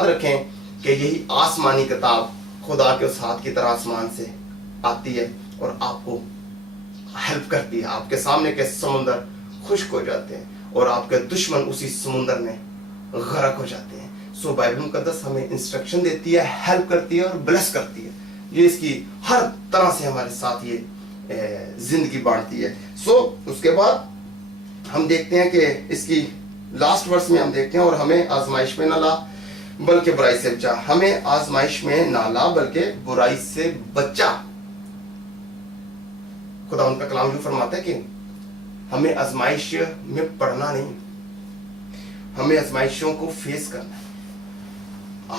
یاد رکھیں کہ یہی آسمانی کتاب خدا کے اس ہاتھ کی طرح آسمان سے آتی ہے اور آپ کو ہیلپ کرتی ہے. آپ کے سامنے کے سمندر خشک ہو جاتے ہیں اور آپ کے دشمن اسی سمندر میں غرق ہو جاتے ہیں. سو بائبل مقدس ہمیں انسٹرکشن دیتی ہے, ہیلپ کرتی ہے اور بلیس کرتی ہے. یہ اس کی ہر طرح سے ہمارے ساتھ یہ زندگی بانٹتی ہے. سو اس کے بعد ہم دیکھتے ہیں کہ اس کی لاسٹ ورس میں ہم دیکھتے ہیں, اور ہمیں آزمائش میں نہ لا بلکہ برائی سے بچا. ہمیں آزمائش میں نہ لا بلکہ برائی سے بچا. خدا ان کا کلام جو فرماتا ہے کہ ہمیں آزمائش میں پڑنا نہیں, ہمیں آزمائشوں کو فیس کرنا ہے.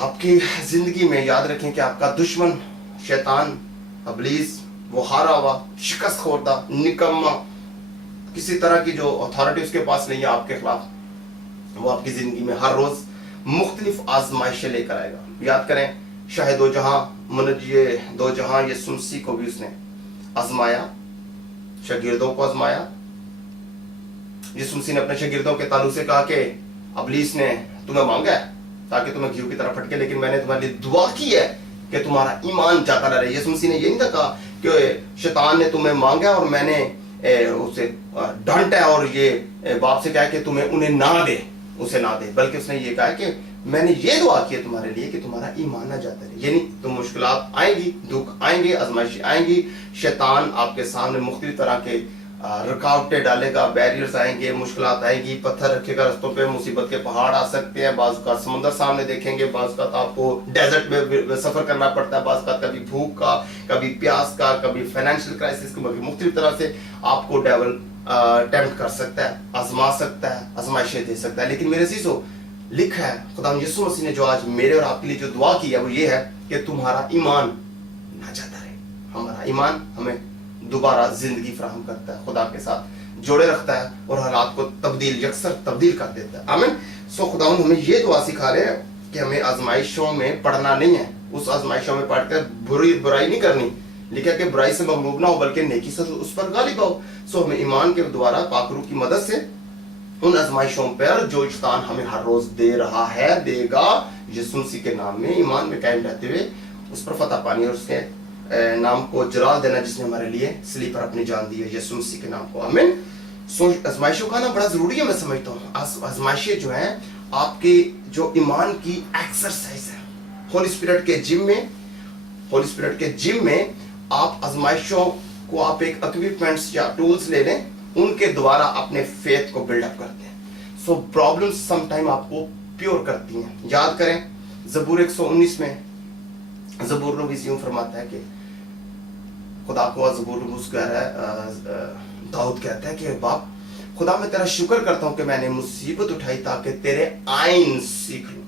آپ کی زندگی میں یاد رکھیں کہ آپ کا دشمن شیطان ابلیس وہ ہارا ہوا, شکست خوردہ, نکما, کسی طرح کی جو اتھارٹی اس کے پاس نہیں ہے آپ کے خلاف, وہ آپ کی زندگی میں ہر روز مختلف آزمائشیں لے کر آئے گا. یاد کریں شاہ دو جہاں دو جہاں یسوع مسیح کو بھی اس نے آزمایا, شاگردوں کو آزمایا. یسوع مسیح نے اپنے شاگردوں کے تعلق سے کہا کہ ابلیس نے تمہیں مانگا ہے تاکہ تمہیں گھیو کی طرح پھٹکے, لیکن میں نے تمہارے لیے دعا کی ہے کہ تمہارا ایمان جاتا نہ رہے. یسوع مسیح نے یہ نہیں تھا کہا کہ شیطان نے تمہیں مانگا اور میں نے اسے ڈانٹا ہے اور یہ باپ سے کہا کہ تمہیں انہیں نہ دے, اسے نہ دے, بلکہ اس نے یہ کہا کہ میں نے یہ دعا کی ہے تمہارے لیے کہ تمہارا ایمان نہ جاتا رہے. یعنی تم مشکلات آئیں گی, دکھ آئیں گے, آزمائشیں آئیں گی, شیطان آپ کے سامنے مختلف طرح کے رکاوٹیں ڈالے گا, بیریئرز آئیں گے, مشکلات آئیں گی, پتھر رکھے گا رستوں پہ, مصیبت کے پہاڑ آ سکتے ہیں, بعض کا سمندر سامنے دیکھیں گے, بعض کا آپ کو ڈیزرٹ میں سفر کرنا پڑتا ہے, بعض کا کبھی بھوک کا, کبھی پیاس کا, کبھی فائنینشیل کرائسس کا, کبھی مختلف طرح سے آپ کو ڈیول ٹیمپٹ کر سکتا ہے, آزما سکتا ہے, آزمائشیں دے سکتا ہے. لیکن میرے عزیزو لکھا ہے خدا یسوع مسیح نے جو آج میرے اور آپ کے لیے جو دعا کی ہے وہ یہ ہے کہ تمہارا ایمان نہ جاتا رہے. ہمارا ایمان ہمیں دوبارہ زندگی فراہم کرتا ہے, خدا کے ساتھ جوڑے رکھتا ہے اور حالات کو یکسر تبدیل کر دیتا ہے. آمین. سو خداوند ہمیں یہ دعا سکھا رہے ہیں کہ ہمیں آزمائشوں میں پڑنا نہیں ہے, اس آزمائشوں میں پڑھ کر برائی نہیں کرنی. لکھا کہ برائی سے مغلوب نہ ہو بلکہ نیکی سے اس پر غالب ہو. سو ہمیں ایمان کے دوارا پاک روح کی مدد سے ان آزمائشوں پر جو شیطان ہمیں ہر روز دے رہا ہے, دے گا, یسوع مسیح کے نام میں ایمان میں قائم رہتے ہوئے اس پر فتح پانی اور اس کے نام کو جلال دینا جس نے ہمارے لیے صلیب پر اپنی جان دی ہے, یسوع مسیح کے نام کو. آمین. سو آزمائشوں کا نا بڑا ضروری ہے, میں سمجھتا ہوں. آزمائشیں جو ہیں آپ کے جو ایمان کی ایکسرسائز ہے. ہولی اسپرٹ کے جم میں آپ آزمائشوں کو آپ ایک اکوپمنٹس یا ٹولز لے لیں, ان کے دوارا اپنے فیتھ کو بلڈ اپ کرتے ہیں. سو پرابلمز سم ٹائم آپ کو پیور کرتی ہیں. یاد کریں زبور 119 میں زبور نویس یوں فرماتا ہے کہ خدا کو زبور نویس کہہ رہا ہے, داؤد کہتا ہے کہ باپ خدا میں تیرا شکر کرتا ہوں کہ میں نے مصیبت اٹھائی تاکہ تیرے آئین سیکھ لوں.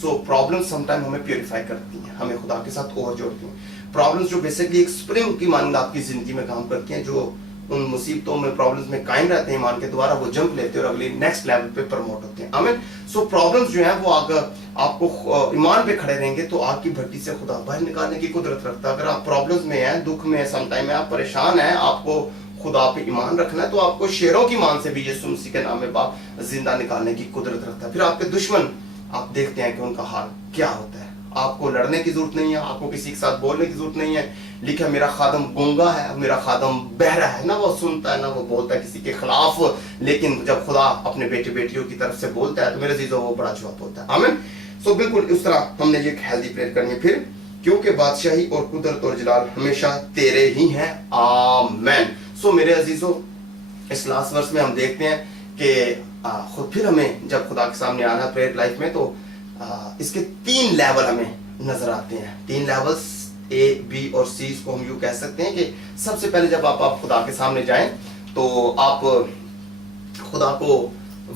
سو پرابلمز سم ٹائم ہمیں پیوریفائی کرتی ہیں, ہمیں خدا کے ساتھ اور جوڑتی ہیں. پرابلمز جو بیسکلی ایک سپرنگ کی مانند آپ کی زندگی میں کام کرتی ہیں, جو ان مصیبتوں میں پرابلمز میں قائم رہتے ہیں, ایمان کے دوارا وہ جمپ لیتے ہیں اور اگلی نیکسٹ لیول پہ پروموٹ ہوتے ہیں. آمین. سو پرابلمز جو ہیں وہ اگر آپ کو ایمان پہ کھڑے رہیں گے تو آگ کی بھٹی سے خدا باہر نکالنے کی قدرت رکھتا ہے. اگر آپ پرابلمز میں ہیں, دکھ میں, سم ٹائم میں آپ پریشان ہیں, آپ کو خدا پہ ایمان رکھنا ہے, تو آپ کو شیروں کی مان سے بھی یسوع مسیح کے نام میں باپ زندہ نکالنے کی قدرت رکھتا ہے. پھر آپ کے دشمن آپ دیکھتے ہیں کہ ان کا حال کیا ہوتا ہے. آپ کو لڑنے کی ضرورت نہیں ہے, آپ کو کسی کے ساتھ بولنے کی ضرورت نہیں ہے. لکھا میرا خادم گونگا ہے, میرا خادم بہرا ہے, نہ وہ سنتا ہے نہ وہ بولتا ہے کسی کے خلاف, لیکن جب خدا اپنے بیٹے بیٹیوں کی طرف سے بولتا ہے تو میرے عزیزوں وہ بڑا جواب ہوتا ہے. آمین. سو بالکل اس طرح ہم نے یہ ایک ہیلدی پریئر کرنی ہے. پھر کیونکہ بادشاہی اور قدرت اور جلال ہمیشہ تیرے ہی ہیں. آمین. سو میرے عزیزوں اس لاسٹ ورس میں ہم دیکھتے ہیں کہ خود پھر ہمیں جب خدا کے سامنے آنا پریئر لائف میں تو اس کے 3 لیول ہمیں نظر آتے ہیں. 3 لیولز اے بی اور سی, اس کو ہم یوں کہہ سکتے ہیں کہ سب سے پہلے جب آپ خدا کے سامنے جائیں تو آپ خدا کو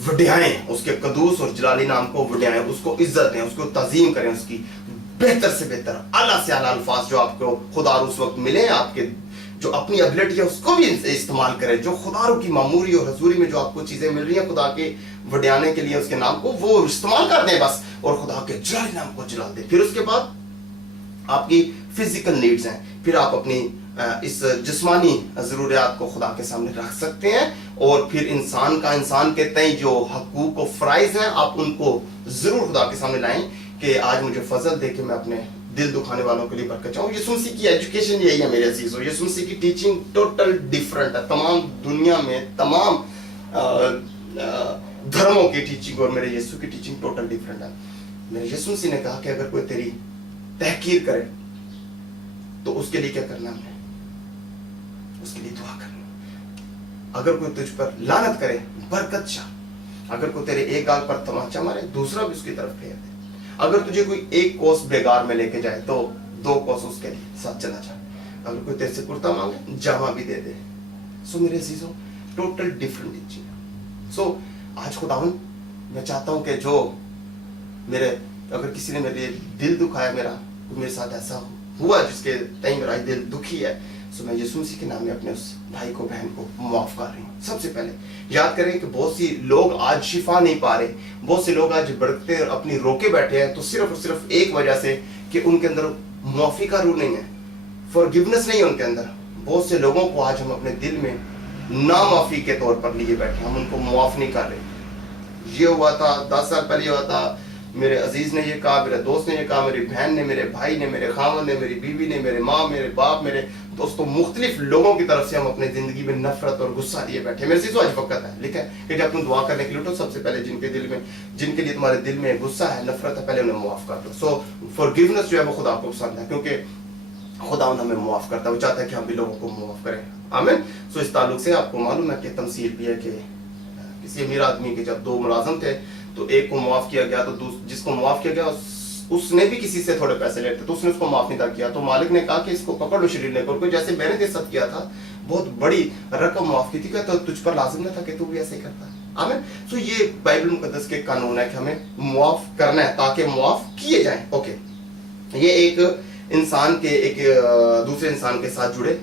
وڈیائیں, اس کے قدوس اور جلالی نام کو وڈیائیں, اس کو عزت دیں, اس کو تعظیم کریں, اس کی بہتر سے بہتر اعلیٰ سے اعلیٰ الفاظ جو آپ کو خدا اس وقت ملے, آپ کے جو اپنی ابیلٹی ہے اس کو بھی استعمال کریں. جو خدا رو کی معموری اور حضوری میں جو آپ کو چیزیں مل رہی ہیں خدا کے وڈیانے کے لیے, اس کے نام کو وہ استعمال کر دیں بس, اور خدا کے جلالی نام کو جلال دیں. پھر اس کے بعد آپ کی فزیکل نیڈز ہیں, پھر آپ اپنی اس جسمانی ضروریات کو خدا کے سامنے رکھ سکتے ہیں, اور پھر انسان کے تئیں جو حقوق و فرائض ہیں آپ ان کو ضرور خدا کے سامنے لائیں कि आज मुझे फजल दे के मैं अपने दिल दुखाने वालों के लिए बरकत चाहूँ। यीशु मसीह की एजुकेशन यही है मेरे अजीजों, यीशु मसीह की टीचिंग टोटल डिफरेंट है तमाम दुनिया में, तमाम धर्मों की टीचिंग और मेरे यीशु की टीचिंग टोटल डिफरेंट है। मेरे यीशु मसीह ने कहा कि अगर कोई तेरी तहकीर करे तो उसके लिए क्या करना है, उसके लिए दुआ करना। अगर कोई तुझ पर लानत करे बरकत चाह, अगर कोई तेरे एक गाल पर तमाचा मारे दूसरा भी उसकी तरफ फेर दे, अगर तुझे कोई एक कोस बेगार में लेके जाए तो 2 कोस उसके लिए साथ चला जा, अगर कोई तेरे से कुर्ता मांगे जामा भी दे दे। सो मेरे अजीजों टोटल डिफरेंट टीचिंग। सो आज खुदावन मैं चाहता हूं कि जो मेरे अगर किसी ने मेरे दिल दुखाया, मेरे साथ ऐसा हुआ जिसके तय मेरा दिल दुखी है, सो मैं यीशु मसीह के नाम में अपने उस भाई को बहन को माफ कर रही हूँ। सबसे पहले याद करें कि बहुत सी लोग आज शिफा नहीं पा रहे, बहुत से लोग आज बढ़ते और अपनी रोके बैठे हैं, तो सिर्फ और सिर्फ एक वजह से कि उनके अंदर मुआफी का रूह नहीं है, फॉरगिवनेस नहीं है उनके अंदर। बहुत से लोगों को आज हम अपने दिल में ना माफी के तौर पर लिए बैठे, हम उनको मुआफ नहीं कर रहे। ये हुआ था 10 साल पहले, हुआ था, मेरे अजीज ने ये कहा, मेरे दोस्त ने ये कहा, मेरी बहन ने, मेरे भाई ने, मेरे खामन ने, मेरी बीवी ने, मेरे माँ, मेरे बाप, मेरे दोस्तों, मुख्तलिफ लोगों की तरफ से हम अपने जिंदगी में नफरत और गुस्सा लिए बैठे। मेरे से आज वक्त है, लेकिन कि जब तुम दुआ करने के लिए उठो, सबसे पहले जिनके लिए तुम्हारे दिल में गुस्सा है, नफरत है, पहले उन्हें मुआफ कर दो। सो फॉरगिवनेस जो है वो खुदा को पसंद है, क्योंकि खुदा हमें मुआफ करता है, वो चाहता है कि हम भी लोगों को मुआफ करें। आमीन। सो इस ताल्लुक से आपको मालूम है कि तमसील भी है कि किसी अमीर आदमी के जब 2 मुलाजम थे तो एक को मुआफ किया गया, तो जिसको मुआफ किया गया उसने भी किसी से थोड़े पैसे लेते, तो उसने उसको माफ नहीं किया, तो मालिक ने कहा कि इसको पकड़ लो शरीर लेकर, कोई जैसे मैंने तेरे साथ किया था बहुत बड़ी रकम माफ की थी, तो तुझ पर लाजिम न था कि तू भी ऐसे ही करता। आमीन। सो ये बाइबल मुकद्दस के कानून है कि हमें मुआफ करना है ताकि मुआफ किए जाएं। ओके, ये एक इंसान के एक दूसरे इंसान के साथ जुड़े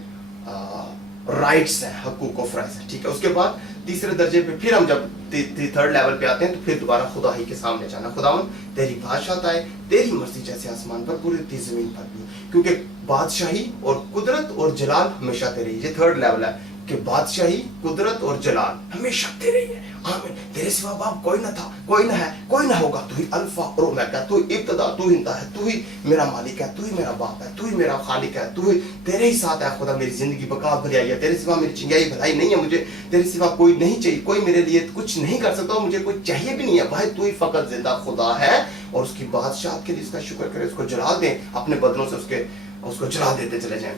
राइट्स हैं, हकूक और फराइज हैं, ठीक है। उसके बाद तीसरे दर्जे पे फिर हम जब थर्ड लेवल पे आते हैं तो फिर दोबारा खुदा ही के सामने जाना। खुदावन तेरी बादशाहत आए, तेरी मर्जी जैसे आसमान पर पूरी जमीन पर भी, क्योंकि बादशाही और कुदरत और जलाल हमेशा तेरी। ये थर्ड लेवल है कि बादशाही, कुदरत और जलाल हमेशा तेरे ही है। आमीन। तेरे सिवा बाप कोई ना था, कोई ना है, कोई ना होगा। तू ही अल्फा और ओमेगा, तू ही इब्तिदा, तू ही इंतहा है, तू ही मेरा मालिक है, तू ही मेरा बाप है, तू ही मेरा खालिक है, तू ही, तेरे ही साथ है खुदा। मेरी जिंदगी बका भलाई है, तेरे सिवा मेरी चिंगाई भलाई नहीं है, मुझे तेरे सिवा कोई नहीं चाहिए, कोई मेरे लिए कुछ नहीं कर सकता, मुझे कोई चाहिए भी नहीं है भाई, तू ही फकत जिंदा खुदा है। और उसकी बादशाह के लिए इसका शुक्र करें, उसको जला दें अपने बदनों से, उसको जला देते चले जाएं,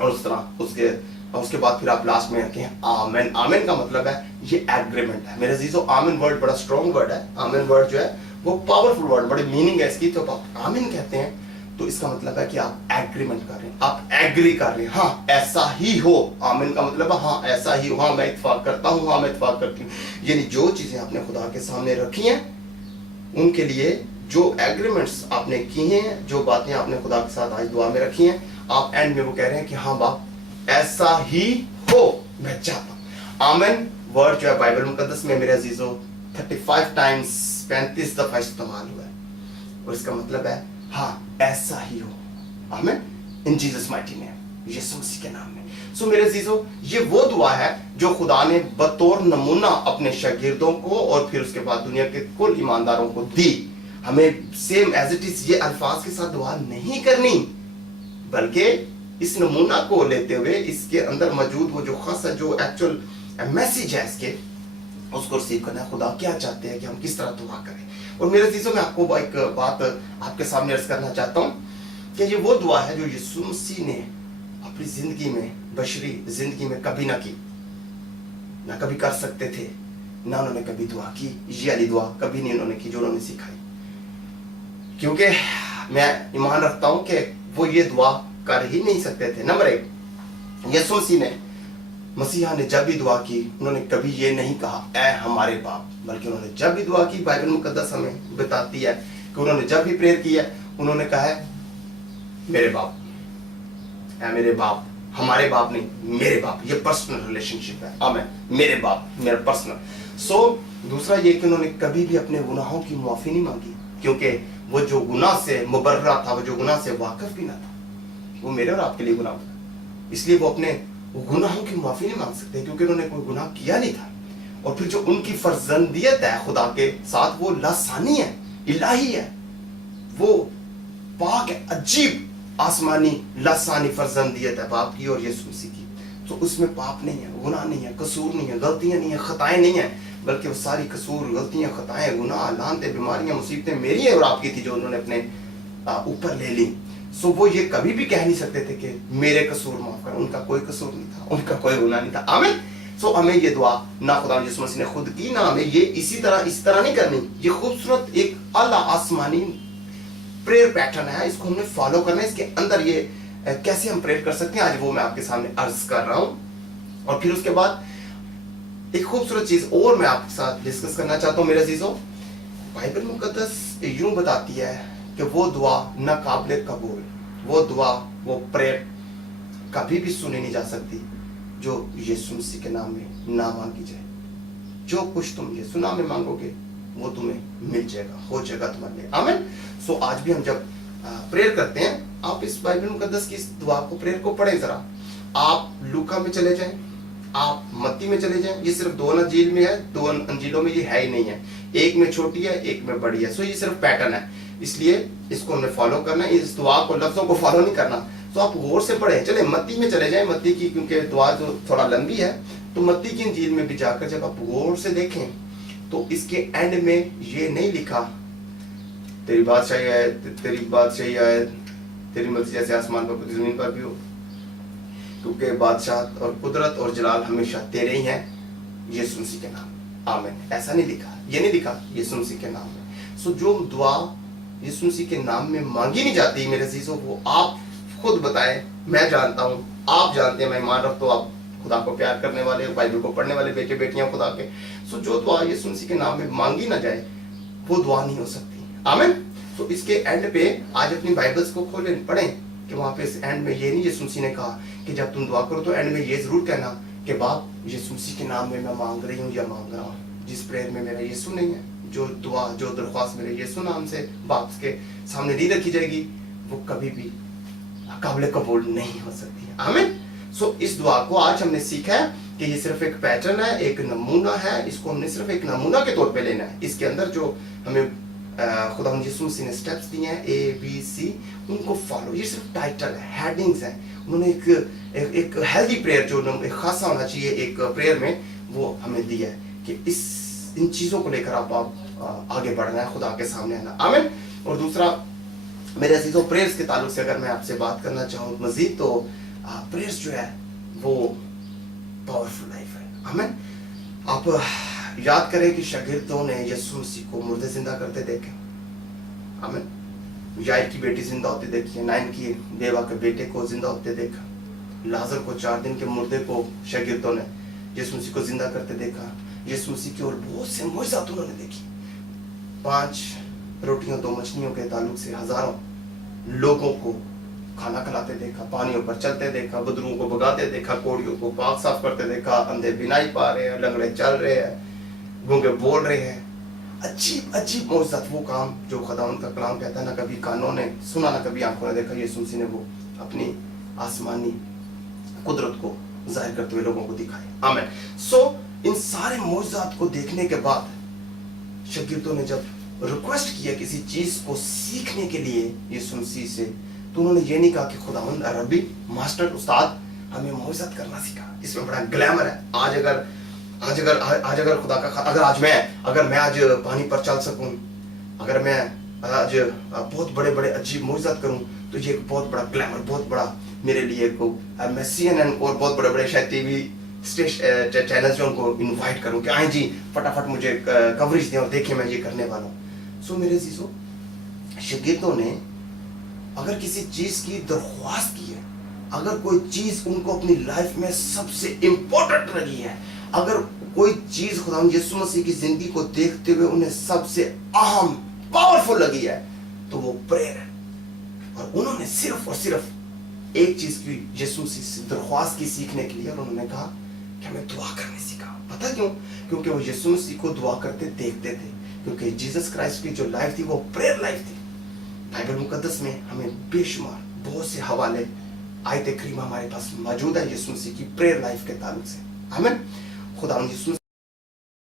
और उस तरह उसके बाद फिर आप लास्ट में रखें आमीन। आमीन का मतलब है ये एग्रीमेंट है मेरे अजीजों। आमीन वर्ड बड़ा स्ट्रॉन्ग वर्ड है, आमीन वर्ड जो है वो पावरफुल वर्ड, बड़ी मीनिंग है इसकी। तो आप आमीन कहते हैं तो इसका मतलब है कि आप एग्रीमेंट कर रहे हैं, आप एग्री कर रहे हैं, हाँ ऐसा ही हो। आमीन का मतलब है हाँ ऐसा ही हो, हाँ मैं इत्फाक करता हूँ, हाँ मैं इत्फाक करती हूँ। यानी जो चीजें आपने खुदा के सामने रखी हैं उनके लिए जो एग्रीमेंट्स आपने किए हैं, जो बातें आपने खुदा के साथ आज दुआ में रखी हैं, आप एंड में वो कह रहे हैं कि हाँ बाप ऐसा ही हो, मैं चाहता हूं। आमीन वर्ड जो है बाइबल मुकद्दस में मेरे अजीजों 35 टाइम्स 35 दफा इस्तेमाल हुआ है, और इसका मतलब है हाँ ऐसा ही हो। आमीन इन जीसस माइटी नेम, यीशु मसीह के नाम में। सो मेरे अजीजों ये वो दुआ है जो खुदा ने बतौर नमूना अपने शागिर्दों को और फिर उसके बाद दुनिया के कुल ईमानदारों को दी। हमें सेम एज इट इज ये अल्फाज के साथ दुआ नहीं करनी, बल्कि इस नमूना को लेते हुए इसके अंदर मौजूद वो जो खास है, जो एक्चुअल मैसेज है इसके, उसको रिसीव करना है। खुदा क्या चाहते हैं कि हम किस तरह दुआ करें। और मेरे चीजों में आपको एक बात आपके सामने अर्ज करना चाहता हूं कि ये वो दुआ है जो यीशु मसीह ने अपनी जिंदगी में, बशरी जिंदगी में कभी ना की, ना कभी कर सकते थे, ना उन्होंने कभी दुआ की। ये वाली दुआ कभी नहीं उन्होंने की जो उन्होंने सिखाई, क्योंकि मैं ईमान रखता हूं कि वो ये दुआ कर ही नहीं सकते थे। नंबर 1, यीशु मसीह ने, मसीहा ने जब भी दुआ की उन्होंने कभी ये नहीं कहा ऐ हमारे बाप, बल्कि उन्होंने जब भी दुआ की, बाइबल मुकद्दस हमें बताती है कि उन्होंने जब भी प्रेयर की है उन्होंने कहा है मेरे बाप, ऐ मेरे बाप, हमारे बाप नहीं, मेरे बाप। ये पर्सनल रिलेशनशिप है। आमीन, मेरे बाप, मेरा पर्सनल। सो दूसरा ये कि उन्होंने कभी भी अपने गुनाहों की माफी नहीं मांगी, क्योंकि वो जो गुनाह से मुबर्रा था, वो जो गुनाह से वाकिफ भी ना था, वो मेरे और आपके लिए गुनाह था, इसलिए वो अपने गुनाहों की माफी नहीं मांग सकते, क्योंकि उन्होंने कोई गुनाह किया नहीं था। और फिर जो उनकी फर्जंदियत है खुदा के साथ, वो लासानी है, इलाही है, वो पाक अजीब आसमानी लासानी फर्जंदियत है बाप की और यीशु मसीह की, तो उसमें पाप नहीं है, गुनाह नहीं है, कसूर नहीं है, गलतियां नहीं है, खताएं नहीं है, बल्कि वो सारी कसूर, गलतियां, खताएं, गुनाह, लानतें, बीमारियां, मुसीबतें मेरी है और आपकी थी जो उन्होंने अपने ऊपर ले ली। सो वो ये कभी भी कह नहीं सकते थे कि मेरे कसूर माफ कर, उनका कोई कसूर नहीं था, उनका कोई गुनाह नहीं था। आमीन। सो हमें ये दुआ ना खुदा यीशु मसीह ने खुद की, ना हमें ये इस तरह नहीं करनी। ये खूबसूरत एक आला आसमानी प्रेयर पैटर्न है, इसको हमने फॉलो करना है। इसके अंदर ये कैसे हम प्रेयर कर सकते हैं, आज वो मैं आपके सामने अर्ज कर रहा हूं। और फिर उसके बाद एक खूबसूरत चीज और मैं आपके साथ डिस्कस करना चाहता हूं मेरे अजीजों। बाइबल मुकद्दस यूं बताती है कि वो दुआ नाकाबिल कबूल, वो दुआ, वो प्रेयर कभी भी सुनी नहीं जा सकती जो यीशु मसीह के नाम में ना मांगी जाए। जो कुछ तुम यीशु नाम में मांगोगे वो तुम्हें मिल जाएगा, हो जाएगा तुम्हारे लिए। आमीन। सो आज भी हम जब प्रेयर करते हैं, आप इस बाइबल मुकद्दस की इस दुआ को, प्रेयर को पढ़ें जरा। आप लूका में चले जाएं, आप मत्ती में चले जाएं। ये सिर्फ दो अंजील में है, दो अंजीलों में ये है ही नहीं है, एक में छोटी है, एक में बड़ी है। सो ये सिर्फ पैटर्न है, इसलिए इसको हमें फॉलो करना है। इस दुआ को, लफ्जों को फॉलो नहीं करना। तो आप गौर से पढ़ें। चले मत्ती में चले जाएं, मत्ती की, क्योंकि दुआ जो थोड़ा लंबी है, तो मत्ती की अंजील में भी जाकर जब आप गौर से देखें तो इसके एंड में ये नहीं लिखा तेरी बादशाही है, तेरी बादशाही है, तेरी मर्जी जैसे आसमान पर जमीन पर भी हो, क्योंकि बादशाह और कुदरत और जलाल हमेशा तेरे ही हैं, यीशु मसीह के नाम। आमीन। ऐसा नहीं लिखा, ये नहीं लिखा यीशु मसीह के नाम में। सो जो दुआ यीशु मसीह के नाम में मांगी नहीं जाती मेरे अजीजों, वो आप खुद बताएं। मैं जानता हूं, आप जानते हैं, मैं मान रखता हूं, आप खुदा को प्यार करने वाले, बाइबल को पढ़ने वाले बेटे बेटियां खुदा के। सो जो दुआ यीशु मसीह के नाम में मांगी ना जाए वो दुआ नहीं हो सकती। आमीन। तो इसके एंड पे आज अपनी बाइबल्स को खोलें, पढ़ें कि वहां पे इस एंड में ये नहीं यीशु मसीह ने कहा कि जब तुम दुआ करो तो एंड में ये जरूर कहना कि बाप यीशु मसीह के नाम में मैं मांग रही हूँ या मांग रहा हूँ। जिस प्रेयर में मेरा यीशु नहीं है, जो दुआ, जो दरख्वास्त मेरे यीशु नाम से बाप के सामने नहीं रखी जाएगी, वो कभी भी काबिल कबूल नहीं हो सकती। आमीन। सो इस दुआ को आज हमने सीखा है कि ये सिर्फ एक पैटर्न है, एक नमूना है। इसको हमने सिर्फ एक नमूना के तौर पे लेना है। इसके अंदर जो हमें खुदा यीशु मसीह ने स्टेप्स दिए हैं, A-B-C, उनको फॉलो। ये सिर्फ टाइटल है, हेडिंग्स हैं। उन्होंने एक हेल्दी प्रेयर जो एक खासा होना चाहिए एक प्रेयर में, वो हमें दिया है कि इन चीज़ों को लेकर आप आगे बढ़ना है, खुदा के सामने आना। आमीन। और दूसरा मेरे अजीजों, प्रेयर्स के ताल्लुक से अगर मैं आपसे बात करना चाहूँ मजीद, तो प्रेयर्स जो है वो पावरफुल लाइफ है। आमीन। आप याद करें कि शागिर्दों ने यीशु मसीह को मुर्दे जिंदा करते देखे। आमीन। याईर की बेटी जिंदा होते देखी, नाइन की बेवा के बेटे को जिंदा होते देखा, लाजर को 4 दिन के मुर्दे को शागिर्दों ने यीशु मसीह को जिंदा करते देखा। यीशु मसीह की और बहुत से मुआजिज़ात उन्होंने देखी। 5 रोटियों 2 मछलियों के ताल्लुक से हजारों लोगों को खाना खिलाते देखा, पानियों पर चलते देखा, बदरुओं को भगाते देखा, कोड़ियों को पाक साफ करते देखा, अंधे बिनाई पा रहे हैं, लंगड़े चल रहे हैं, गूंगे बोल रहे हैं। अजीब अजीब मौजूद वो काम जो खुदावंद का कलाम कहता है, ना कभी कानों ने सुना, ना कभी आंखों ने देखा। यीशु मसीह ने वो अपनी आसमानी कुदरत को जाहिर करते हुए लोगों को दिखाया। आमीन। सो इन सारे मौजूद को देखने के बाद शागिर्दों ने जब रिक्वेस्ट किया किसी चीज को सीखने के लिए यीशु मसीह से, तो उन्होंने ये नहीं कहा कि खुदावंद रब्बी मास्टर उस्ताद हमें मौजूद करना सीखा। इसमें बड़ा ग्लैमर है। आज अगर खुदा का अगर मैं आज पानी पर चल सकूं, अगर मैं आज बहुत बड़े बड़े अजीब मौजूद करूं, तो ये एक बहुत बड़ा ग्लैमर, बहुत बड़ा मेरे लिए को मैं CNN और बहुत बड़े बड़े शायद टीवी चैनल्स में उनको इनवाइट करूं कि आए जी फटाफट मुझे कवरेज दें और देखिए मैं ये करने वाला हूं। सो मेरे अजीजों, शागिर्दों ने अगर किसी चीज की दरख्वास्त की है, अगर कोई चीज उनको अपनी लाइफ में सबसे इंपॉर्टेंट लगी है, अगर कोई चीज खुदा यीशु मसीह की जिंदगी को देखते हुए उन्हें सबसे अहम पावरफुल लगी है, तो वो प्रेयर है। और उन्होंने सिर्फ और सिर्फ एक चीज की यीशु मसीह से दरख्वास्त की सीखने के लिए, और उन्होंने कहा कि हमें दुआ करने सीखा। पता क्यों? क्योंकि वो यीशु मसीह को दुआ करते देखते थे, क्योंकि जीसस क्राइस्ट की जो लाइफ थी वो प्रेयर लाइफ थी। बाइबल मुकद्दस में हमें बेशुमार बहुत से हवाले आयत करीमा हमारे पास मौजूद है यीशु मसीह की प्रेयर लाइफ के ताल्लुक से। आमीन। खुदा यीशु